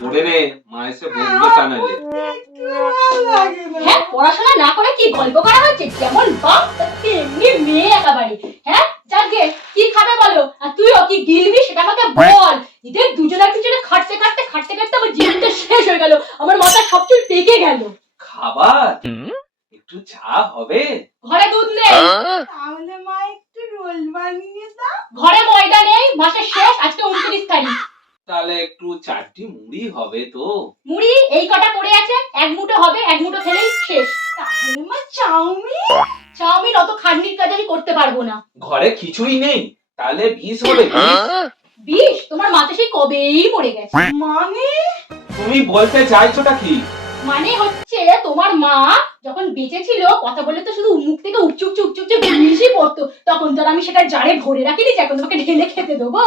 পড়ে নে, মা এসে বলবে তা নালে। হ্যাঁ, পড়াশোনা না করে কি গল্প করা হচ্ছে? যেমন বাপ তেমনি মেয়ে একেবারে। হ্যাঁ, যাকে কি খাবে বলো, আর তুইও কি গিলবি সেটা আমাকে বল। এদের দুজনের পিছনে খাটতে আমার জীবনটা শেষ হয়ে গেল, আমার মাথা সব চুল পেকে গেল। খাবার একটু চা হবে? ঘরে দুধ নেই। তাহলে মা একটু রোল বানিয়ে দাও। ঘরে ময়দা নেই, মাসের শেষ, আজকে 29 তারিখ। তাহলে একটু চারটি মুড়ি হবে তো? মুড়ি এই কটা পড়ে আছে, এক মুঠো হবে, এক মুঠো খেলেই শেষ। তাহলে মা চাউমিন। চাউমিন অত খাটনির কাজ আমি করতে পারবো না। ঘরে খিচুড়ি নেই, তাহলে বিষ হবে। বিষ? তোমার মাথা সেই কবেই মরে গেছে। মানে তুমি বলতে চাইছোটা কি? মানে হচ্ছে তোমার মা যখন বেঁচে ছিল কথা বলে তো শুধু মুখ থেকে উপচুপচে মিশি পড়তো, তখন তো আর আমি সেটা জারে ভরে রাখিনি যে এখন তোমাকে ঢেলে খেতে দেবো।